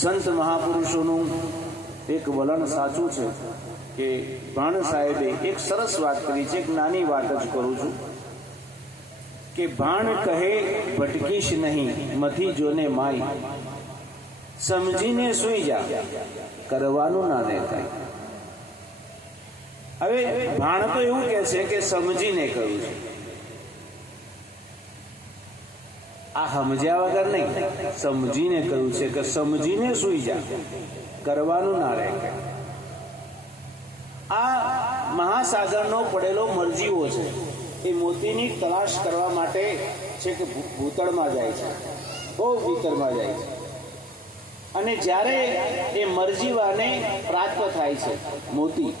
સંત મહાપુરુષોનું એક વલણ સાચું છે કે ભાણ સાહેબે એક સરસ વાત કરી છે. એક નાની વાત જ કરું છું કે ભાણ કહે ભટકીશ નહીં, મથી જોને માય, સમજીને સુઈ જા, કરવાનું ના રહે કાંઈ. હવે ભાણ તો એવું કહે છે કે સમજીને કહ્યું છે, આ સમજ્યા વગર નહીં, સમજીને કહ્યું છે કે સમજીને સુઈ જા, કરવાનું ના રહે કાંઈ. આ મહાસાગરનો પડેલો મરજીવો છે. એ મોતીની તલાશ કરવા માટે છે કે ભૂતળમાં જાય છે, બહુ ભીતરમાં જાય છે. અને જ્યારે એ મરજીવાને પ્રાપ્ત થાય છે મોતી,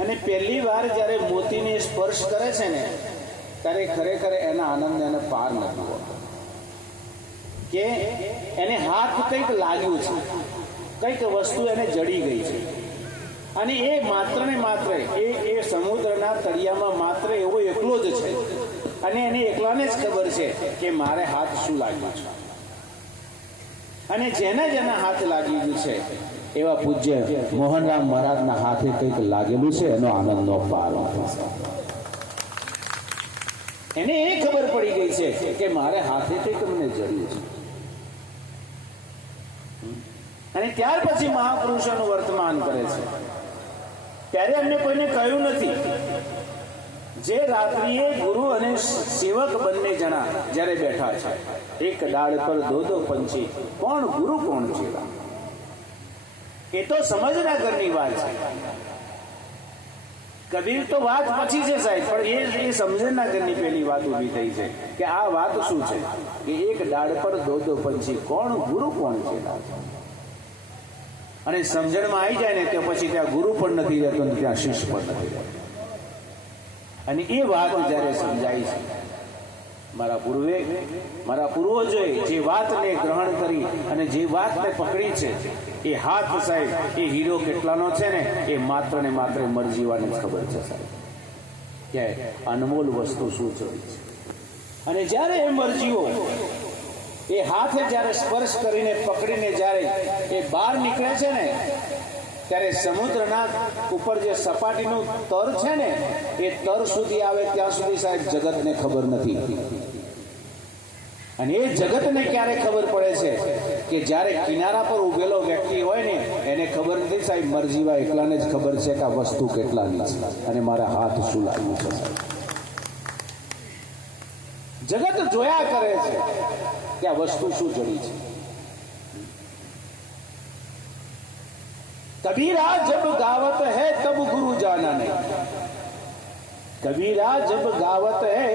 અને પહેલી વાર જ્યારે મોતીને સ્પર્શ કરે છે ને, ત્યારે ખરેખર એના આનંદ એને પાર નથી હોતો. કે એને હાથ કંઈક લાગ્યું છે, કંઈક વસ્તુ એને જડી ગઈ છે. અને એ માત્ર ને માત્ર એ સમુદ્રના તળિયામાં માત્ર એવો એકલો જ છે. અને એને એકલાને જ ખબર છે કે મારે હાથ શું લાગ્યું છે. અને જેના હાથ લાગેલું છે એવા પૂજ્ય મોહનરામ મહારાજના હાથે કંઈક લાગેલું છે, એનો આનંદનો પાર. એને એ ખબર પડી ગઈ છે કે મારે હાથે કંઈક મને જડ્યું છે. અને ત્યાર પછી મહાપુરુષોનું વર્તમાન કરે છે. ત્યારે એમને કોઈને કહ્યું નથી. જે રાત્રિએ ગુરુ અને સેવક બંને જણા જ્યારે બેઠા છે, એક ડાળ પર દો પંછી, કોણ ગુરુ કોણ સેવક, એ તો સમજના ઘરની વાત છે. કબીર તો વાત પછી છે સાહેબ, પણ એ સમજના ઘરની પેલી વાત ઉભી થઈ છે કે આ વાત શું છે કે એક ડાળ પર દો પંછી, કોણ ગુરુ કોણ સેવક. અને સમજણમાં આવી જાય ને તો પછી ત્યાં ગુરુ પણ નથી રહેતો ને ત્યાં શિષ્ય પણ નથી રહેતો. અને એ વાત જ્યારે સમજાય છે, મારા પૂર્વજોએ જે વાતને ગ્રહણ કરી અને જે વાતને પકડી છે, એ હાથ સાહેબ એ હીરો કેટલાનો છે ને, એ માત્ર ને માત્ર મરજીવાને જ ખબર છે સાહેબ કે અનમોલ વસ્તુ શું છે. અને જ્યારે એ મરજીઓ એ હાથે જ્યારે સ્પર્શ કરીને પકડીને જ્યારે એ બહાર નીકળે છે ને, ત્યારે સમુદ્રના ઉપર જે સપાટીનું તર છે ને, એ તર સુધી આવે ત્યાં સુધી સાહેબ જગતને ખબર નથી. અને એ જગતને ક્યારે ખબર પડે છે કે જ્યારે કિનારા પર ઉભેલો વ્યક્તિ હોય ને, એને ખબર નથી સાહેબ, મરજીવા એકલાને જ ખબર છે કે આ વસ્તુ કેટલાની છે અને મારા હાથ શું લાગ્યું છે. જગત જોયા કરે છે કે આ વસ્તુ શું જડી છે. कबीरा जब गावत है तब गुरु जाना नहीं, कबीरा जब गावत है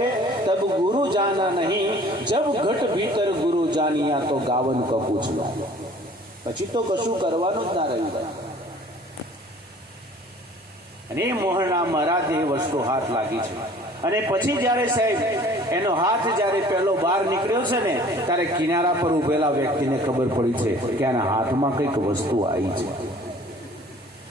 तब गुरु जाना नहीं, जब घट भीतर गुरु जानिया तो गावन का पूछ लो. પછી તો કશું કરવાનું જ ના રહ્યું. અને મોહનરામ મહારાજે એ વસ્તુ હાથ લાગી છે. અને પછી જ્યારે સાહેબ એનો હાથ જ્યારે પહેલો બહાર નીકળ્યો છે ને, ત્યારે કિનારા પર ઉભેલા વ્યક્તિને ખબર પડી છે કે આના હાથમાં કંઈક વસ્તુ આવી છે.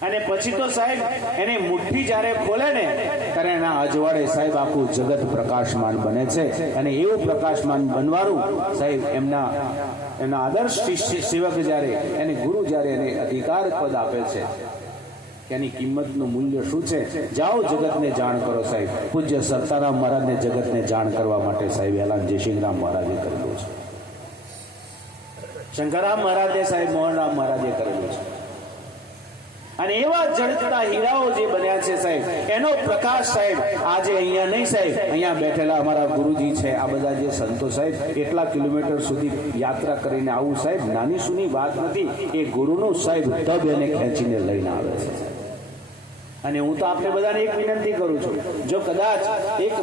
અને પછી તો સાહેબ એને મુઠ્ઠી જ્યારે ખોલે ને, ત્યારે એના અજવાળે સાહેબ આખું જગત પ્રકાશમાન બને છે. અને એવું પ્રકાશમાન બનવાનું સાહેબ એના આદર્શ સેવક જ્યારે એને ગુરુ જ્યારે એને અધિકાર પદ આપે છે, એની કિંમતનું મૂલ્ય શું છે. જાઓ જગતને જાણ કરો સાહેબ. પૂજ્ય સરતારામ મહારાજને જગતને જાણ કરવા માટે સાહેબ એલાન જયસિંહરામ મહારાજે કરેલું છે. શંકરરામ મહારાજે સાહેબ મોહનરામ મહારાજે કરેલું છે. અને એવા જડતા હીરાઓ જે બન્યા છે સાહેબ, એનો પ્રકાશ સાહેબ આજે અહીંયા નહીં સાહેબ, અહીંયા બેઠેલા અમારા ગુરુજી છે, આ બધા જે સંતો સાહેબ એટલા કિલોમીટર સુધી યાત્રા કરીને આવું સાહેબ નાની સૂની વાત નથી. એ ગુરુનું સાહેબ તબ એને ખેંચીને લઈને આવે છે. અને હું તો આપણે બધાને એક વિનંતી કરું છું, જો કદાચ એક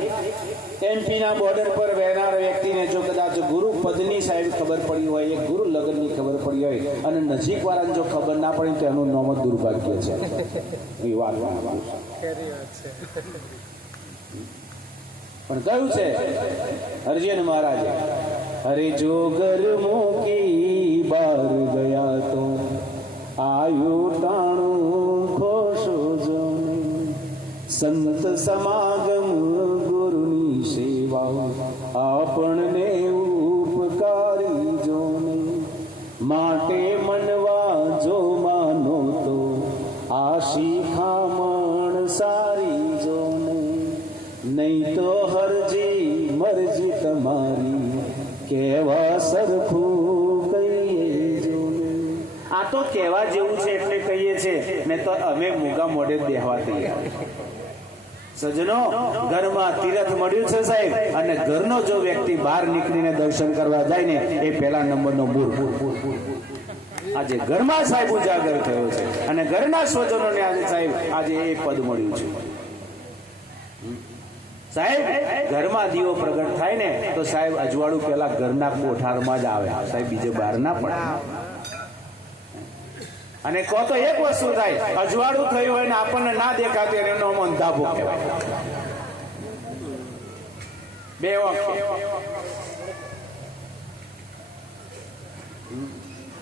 એમપીના બોર્ડર પર રહેનાર વ્યક્તિને જો કદાચ ગુરુ પદની સાહેબ ખબર પડી હોય, એક ગુરુ લગ્નની ખબર પડી હોય, અને નજીક વાળાને જો ખબર ના પડી તો એનું નામ જ દુર્ભાગ્ય છે. એ વાત પણ કયું છે હરજન મહારાજે, અરે જો ઘર મૂકી બાર ગયા તો આયુ ટાણું ખોશો જો, સંત સમાગમ ગુરુની સેવા આપણને ઉપકારી જોને, માટે મનવા જો માનો તો આ શિખામણ સારી જો નહીં તો હરજી મરજી તમારી કેવા સરખું કહીએ જો આ તો કહેવા જેવું છે એટલે કહીએ છે ને તો અમે મૂગા મોઢે બેહવા તૈયાર સજનો ઘરમાં તીરથ મળ્યું છે સાહેબ અને ઘરનો જો વ્યક્તિ બહાર નીકળીને દર્શન કરવા જાય ને એ પહેલા નંબરનો મૂર્ખ આજે ઘરમાં સાહેબ ઉજાગર થયો છે અને ઘરના સ્વજનોને આજે સાહેબ આજે એ પદ મળ્યું છે સાહેબ ઘરમાં દીવો પ્રગટ થાય ને તો સાહેબ અજવાળું પેલા ઘરના કોઠારમાં જ આવે સાહેબ બીજે બહાર ના પડે અને કહો તો એક વસ્તુ થાય અજવાળું થયું હોય ને આપણને ના દેખાતું એનો અંધાભો કહેવાય બે વખત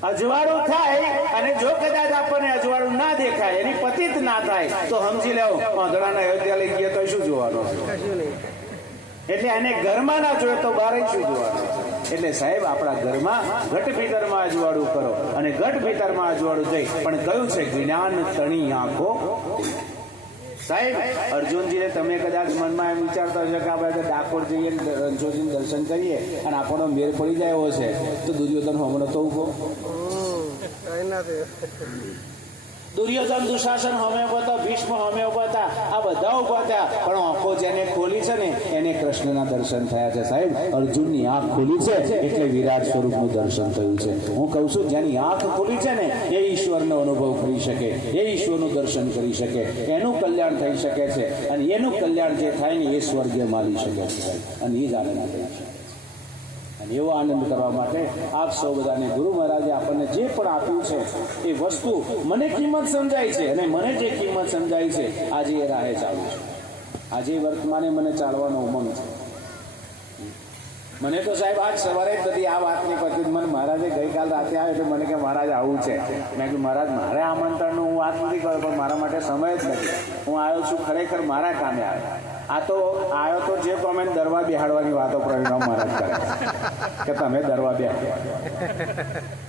અજવાળું થાય અને જો કદાચ આપણને અજવાળું ના દેખાય એની પતિત ના થાય તો સમજી લેવો આંધળાના અયોધ્યા લઈ ગયા તો શું જોવાનું એટલે એને ઘરમાં ના જોયે તો બહાર શું જોવાનું એટલે સાહેબ આપણા ઘરમાં ઘટ ભીતરમાં અજવાળું કરો અને ઘટ ભીતરમાં અજવાળું જઈ પણ કયું છે જ્ઞાન તણી આંખો સાહેબ અર્જુનજીને તમે કદાચ મનમાં એમ વિચારતા હશો કે આપણે ડાકોર જઈએ રણછોડજીને દર્શન કરીએ અને આપણો મેર પડી જાય એવો છે તો દુર્યોધન હોમનો તો ઉભો દુર્યોધન દુશાસન હોમે ઉભા હતા ભીષ્મ હોમે ઉભા હતા આ બધા ઉભા હતા પણ આંખો જેને ખોલી છે ને એને કૃષ્ણના દર્શન થયા છે સાહેબ અર્જુનની આંખ ખોલી છે એટલે વિરાટ સ્વરૂપનું દર્શન થયું છે હું કહું છું જેની આંખ ખોલી છે ને એ ઈશ્વરનો અનુભવ કરી શકે એ ઈશ્વરનું દર્શન કરી શકે એનું કલ્યાણ થઈ શકે છે અને એનું કલ્યાણ જે થાય ને એ સ્વર્ગે માલી શકે છે અને એ જ આનંદ થઈ શકે અને એવો આનંદ કરવા માટે આપ સૌ બધાને ગુરુ મહારાજે આપણને જે પણ આપ્યું છે એ વસ્તુ મને કિંમત સમજાય છે અને મને જે કિંમત સમજાય છે આજે એ રાહે ચાલુ છે આજે વર્તમાને મને ચાલવાનો ઉમંગ છે મને તો સાહેબ આજ સવારે જ બધી આ વાતની પછી મને મહારાજે ગઈકાલ રાતે આવે એટલે મને કે મહારાજ આવું છે મેં કીધું મહારાજ મારે આમંત્રણનું હું વાત નથી કર્યો પણ મારા માટે સમય જ નથી હું આવ્યો છું ખરેખર મારા કામે આવ્યો આ તો આવ્યો તો જે કોમેન્ટ દરવા બેહાડવાની વાતો પ્રવીણ મહારાજ કરે કે તમે દરવા બેહાડો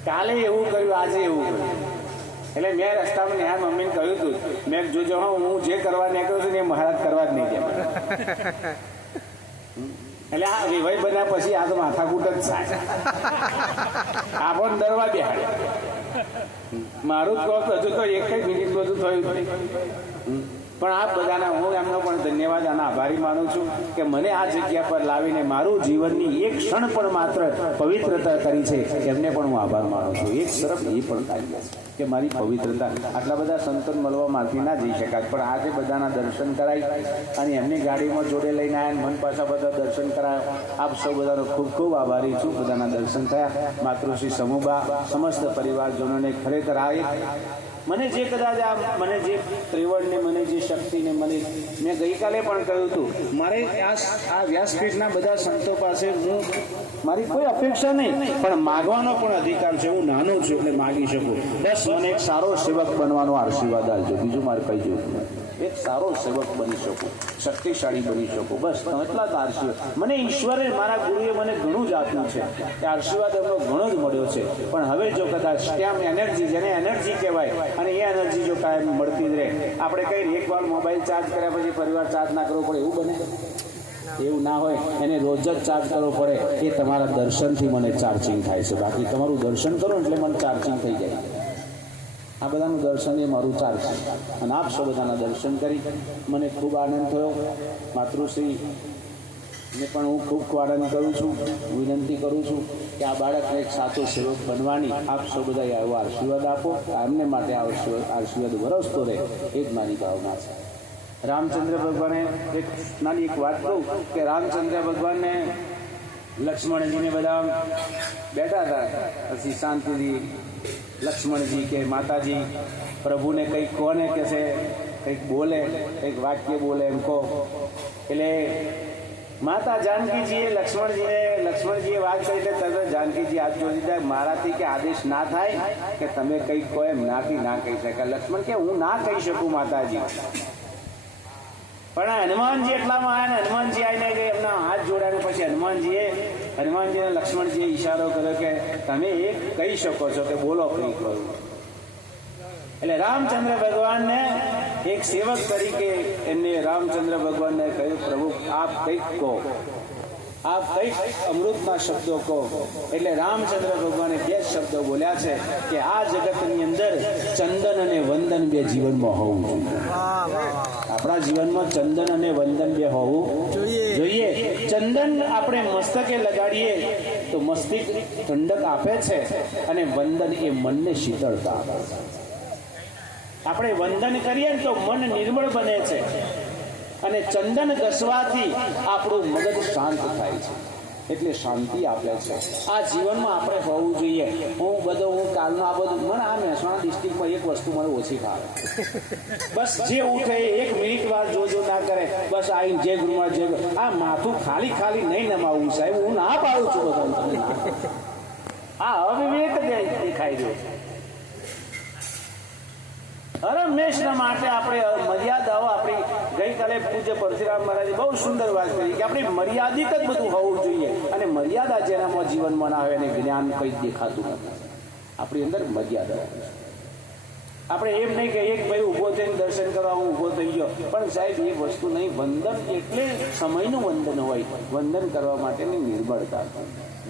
કાલે એવું કર્યું આજે એવું કર્યું એટલે મેં રસ્તામાં ન્યા મમ્મીને કહ્યું હતું મેં જોજો હું જે કરવા નીકળ્યો છું ને એ મહારાજ કરવા જ નહીં દે એટલે આ વિવાહ બન્યા પછી આ તો માથાકૂટ જ થાય આપણને દરવા બેહાડે મારું જ કહું હજુ તો એક જ મિનિટ બધું થયું પણ આ બધાના હું એમનો પણ ધન્યવાદ અને આભારી માનું છું કે મને આ જગ્યા પર લાવીને મારું જીવનની એક ક્ષણ પણ માત્ર પવિત્રતા કરી છે એમને પણ હું આભાર માનું છું એક તરફ એ પણ થાય કે મારી પવિત્રતા આટલા બધા સંતોન મળવા માંથી ના જઈ શકાય પણ આજે બધાના દર્શન કરાય અને એમની ગાડીમાં જોડે લઈને આવ્યા મન પાછા બધા દર્શન કરાયા આપ સૌ બધાનો ખૂબ ખૂબ આભારી છું બધાના દર્શન થયા માતૃશ્રી સમૂહબા સમસ્ત પરિવારજનોને ખરેખર આ મને જે કદાચ મને જે ત્રિવર્ણને મને જે શક્તિને મળી મેં ગઈકાલે પણ કહ્યું હતું મારે આ વ્યાસપીઠના બધા સંતો પાસે હું મારી કોઈ અપેક્ષા નહીં પણ માગવાનો પણ અધિકાર છે હું નાનો છું એટલે માગી શકું બસ મને એક સારો સેવક બનવાનો આશીર્વાદ આપજો બીજું મારે કઈ જોઈતું એક સારો સેવક બની શકું શક્તિશાળી બની શકું બસ એટલા જ આશીર્વાદ મને ઈશ્વરે મારા ગુરુએ મને ઘણું જ આપ્યું છે એ આશીર્વાદ એમનો ઘણો જ મળ્યો છે પણ હવે જો કદાચ ત્યાં એનર્જી જેને એનર્જી કહેવાય અને એ એનર્જી જો કાયમ મળતી જ રહે આપણે કઈ એકવાર મોબાઈલ ચાર્જ કર્યા પછી પરિવાર ચાર્જ ના કરવો પડે એવું બને એવું ના હોય એને રોજ જ ચાર્જ કરવો પડે એ તમારા દર્શનથી મને ચાર્જિંગ થાય છે બાકી તમારું દર્શન કરો એટલે મને ચાર્જિંગ થઈ જાય આ બધાનું દર્શન એ મારું ચાર્જ છે અને આપ સૌ બધાના દર્શન કરી મને ખૂબ આનંદ થયો માતૃશ્રી ને પણ હું ખૂબ આનંદ કરું છું વિનંતી કરું છું કે આ બાળકને એક સાચો સેવક બનવાની આપ સૌ બધા એવો આશીર્વાદ આપો એમને માટે આશીર્વાદ વરસતો રહે એ જ મારી ભાવના છે રામચંદ્ર ભગવાને એક નાની એક વાત કહું કે રામચંદ્ર ભગવાનને લક્ષ્મણજીને બધા બેઠા હતા પછી શાંતિથી લક્ષ્મણજી કે માતાજી પ્રભુને કંઈક કોને કે છે કંઈક બોલે કંઈક વાક્ય બોલે એમ કહો એટલે માતા જાનકીજીએ લક્ષ્મણજીએ વાત કરી એટલે તરત જાનકીજી હાથ જોડી દીધા મારાથી કે આદેશ ના થાય કે તમે કંઈક કહો એમ ના કહી શકાય લક્ષ્મણ કે હું ના કહી શકું માતાજી પણ હનુમાનજી એટલામાં આવ્યા ને હનુમાનજી આવીને કે એમના હાથ જોડ્યા પછી હનુમાનજીને લક્ષ્મણજીએ ઈશારો કર્યો કે તમે એક કહી શકો છો કે બોલો કંઈક કહ્યું. એટલે રામચંદ્ર ભગવાનને એક સેવક તરીકે એમને રામચંદ્ર ભગવાનને કહ્યું, પ્રભુ આપ કંઈક કહો, આપ કંઈક અમૃતના શબ્દો કહો. એટલે રામચંદ્ર ભગવાને બે શબ્દો બોલ્યા છે કે આ જગતની અંદર ચંદન અને વંદન બે જીવનમાં હોવું જોઈએ. આપણા જીવનમાં ચંદન અને વંદન બે હોવું જોઈએ. ચંદન આપણે મસ્તકે લગાડીએ તો મસ્તિષ્ક ઠંડક આપે છે અને વંદન એ મનને શીતળતા આપે છે. આપણે વંદન કરીએ ને તો મન નિર્મળ બને છે અને ચંદન ઘસવાથી આપણું મગજ શાંત થાય છે, એટલે શાંતિ આપે છે. આ જીવનમાં આપણે હોવું જોઈએ. હું કાલનો આ બધું મને આ મહેસાણા ડિસ્ટ્રિક્ટમાં એક વસ્તુ મને ઓછી ખાવે, બસ જે ઉઠે એક મિનિટ વાર જોજો ના કરે, બસ આવીને જે ગુરુમાં જે આ માથું ખાલી ખાલી નહીં નમાવું સાહેબ, હું ના પાડું છું બધાને. આ અવિવેક દેખાઈ રહ્યો છે. હંમેશા માટે આપણે મર્યાદાઓ આપણી ગઈકાલે પૂજ્ય પરશુરામ મહારાજે બહુ સુંદર વાત કરી કે આપણે મર્યાદિત જ બધું હોવું જોઈએ. અને મર્યાદા જેનામાં જીવનમાં ના હોય એને જ્ઞાન કંઈ દેખાતું નથી. આપણી અંદર મર્યાદા આપણે એમ નહીં કે એક ભાઈ ઊભો થઈને દર્શન કરવા હું ઊભો થઈ ગયો, પણ સાહેબ એ વસ્તુ નહીં. વંદન એટલે સમયનું વંદન હોય. વંદન કરવા માટેની નિર્બળતા.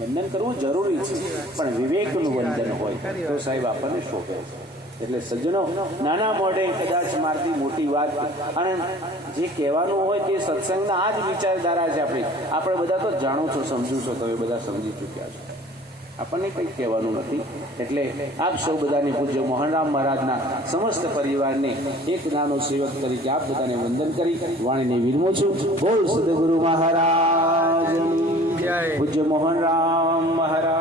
વંદન કરવું જરૂરી છે પણ વિવેકનું વંદન હોય તો સાહેબ આપણને શોભે છે. એટલે સજ્જનો, નાના મોઢે કદાચ મારતી મોટી વાત અને જે કહેવાનું હોય તે સત્સંગના આ જ વિચારધારા છે. આપણે બધા તો જાણો છો, સમજો છો, તમે બધા સમજી ચૂક્યા છો. આપણને કંઈ કહેવાનું નથી. એટલે આપ સૌ બધાને પૂજ્ય મોહનરામ મહારાજના સમસ્ત પરિવારને એક નાનો સેવક તરીકે આપ બધાને વંદન કરી વાણીને વિરમું છું. બોલ સદગુરુ મહારાજ, પૂજ્ય મોહનરામ મહારાજ.